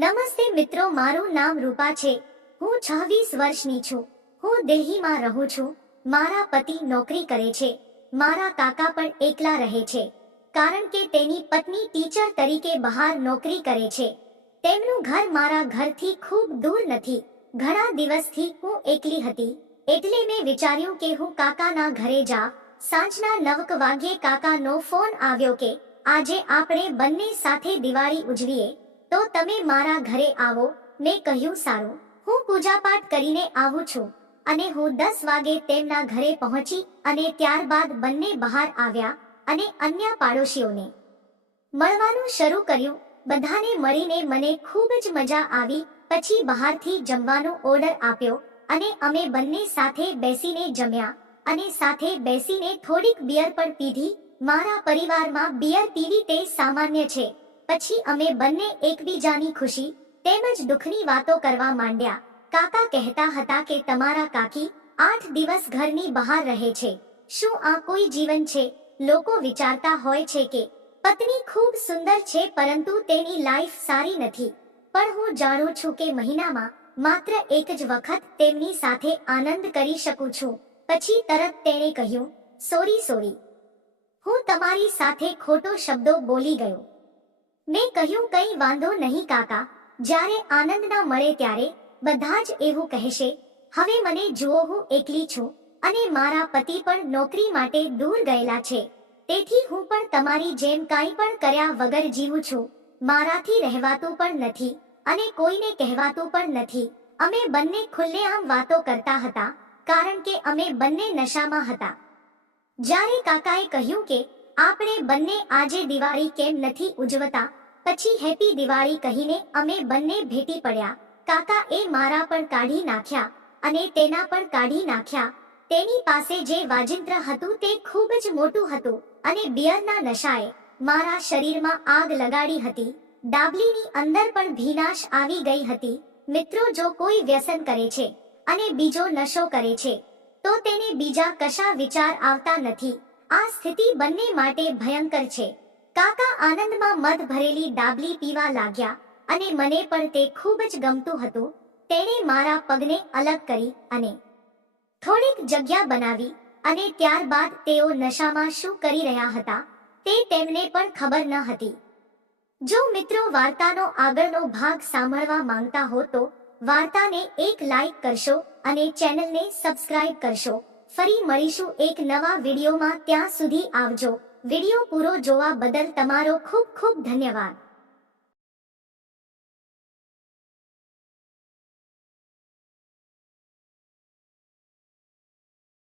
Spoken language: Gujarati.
નમસ્તે મિત્રો, મારું નામ રૂપા છે. હું છવ્વીસ વર્ષની છું. હું દિલ્હીમાં રહું છું. મારા પતિ નોકરી કરે છે. મારા કાકા પણ એકલા રહે છે. કારણ કે તેની પત્ની ટીચર તરીકે બહાર નોકરી કરે છે. તેમનું ઘર મારા ઘરથી ખૂબ દૂર નથી. ઘણા દિવસથી હું એકલી હતી. એટલે મેં વિચાર્યું કે હું કાકાના ઘરે જા. સાંજના નવક વાગ્યે કાકાનો ફોન આવ્યો કે, આજે આપણે બંને સાથે દિવાળી ઉજવીએ. તો તમે મારા ઘરે આવો, મેં કહ્યું સારું. હું પૂજાપાઠ કરીને આવું છું. અને હું દસ વાગે તેમના ઘરે પહોંચી અને ત્યારબાદ બંને બહાર આવ્યા અને અન્ય પાડોશીઓને મળવાનું શરૂ કર્યું. બધાને મળીને મને ખૂબ જ મજા આવી. પછી બહારથી જમવાનો ઓર્ડર આપ્યો અને અમે બંને સાથે બેસીને જમ્યા અને સાથે બેસીને થોડીક બિયર પણ પીધી. મારા પરિવારમાં બિયર પીવી તે સામાન્ય છે. પછી અમે બંને એકબીજાની ખુશી, તેમજ દુઃખની વાતો કરવા માંડ્યા. કાકા કહેતા હતા કે તમારા કાકી આઠ દિવસ ઘરની બહાર રહે છે. શું આ કોઈ જીવન છે? લોકો વિચારતા હોય છે કે, પત્ની ખૂબ સુંદર છે પરંતુ તેની લાઈફ સારી નથી. પણ હું જાણું છું કે મહિનામાં માત્ર એક જ વખત તેમની સાથે આનંદ કરી શકું છું. પછી તરત તેણે કહ્યું, સોરી સોરી. હું તમારી સાથે ખોટો શબ્દો બોલી ગયો. મેં કહ્યું કંઈ વાંધો નહીં કાકા. જ્યારે આનંદ ના મળે ત્યારે બધા જ એવું કહેશે, હવે મને જુઓ, હું એકલી છું અને મારા પતિ પણ નોકરી માટે દૂર ગયેલા છે. તેથી હું પણ તમારી જેમ કાંઈ પણ કર્યા વગર જીવું છું. મારાથી રહેવાતું પણ નથી અને કોઈને કહેવાતું પણ નથી. અમે બંને ખુલ્લેઆમ વાતો કરતા હતા, કારણ કે અમે બંને નશામાં હતા. જ્યારે કાકાએ કહ્યું કે આપણે બંને આજે દિવાળી કેમ નથી ઉજવતા? પછી હેપી દિવાળી કહીને અમે બંને ભેટી પડ્યા. કાકા એ મારા પણ કાઢી નાખ્યા અને તેના પણ કાઢી નાખ્યા. તેની પાસે જે વાજિંત્ર હતું તે ખૂબ જ મોટું હતું અને બિયરના નશાએ મારા શરીરમાં આગ લગાડી હતી. ડાબલીની અંદર પણ ભીનાશ આવી ગઈ હતી. મિત્રો, જો કોઈ વ્યસન કરે છે અને બીજો નશો કરે છે, તો તેને બીજા કશા વિચાર આવતા નથી. આ સ્થિતિ બંને માટે ભયંકર છે. કાકા આનંદમાં મધ ભરેલી ડાબલી પીવા લાગ્યા અને મને પણ તે ખૂબ જ ગમતું હતું. તેણે મારા પગને અલગ કરી અને થોડીક જગ્યા બનાવી અને ત્યારબાદ તેઓ નશામાં શું કરી રહ્યા હતા તે તેમને પણ ખબર ન હતી. જો મિત્રો વાર્તાનો આગળનો ભાગ સાંભળવા માંગતા હો તો વાર્તાને એક લાઈક કરશો અને ચેનલને સબસ્ક્રાઇબ કરશો. ફરી મળીશું એક નવા વિડીયોમાં. ત્યાં સુધી આવજો. વીડિયો પૂરો જોવા બદલ તમારો ખૂબ ખૂબ ધન્યવાદ.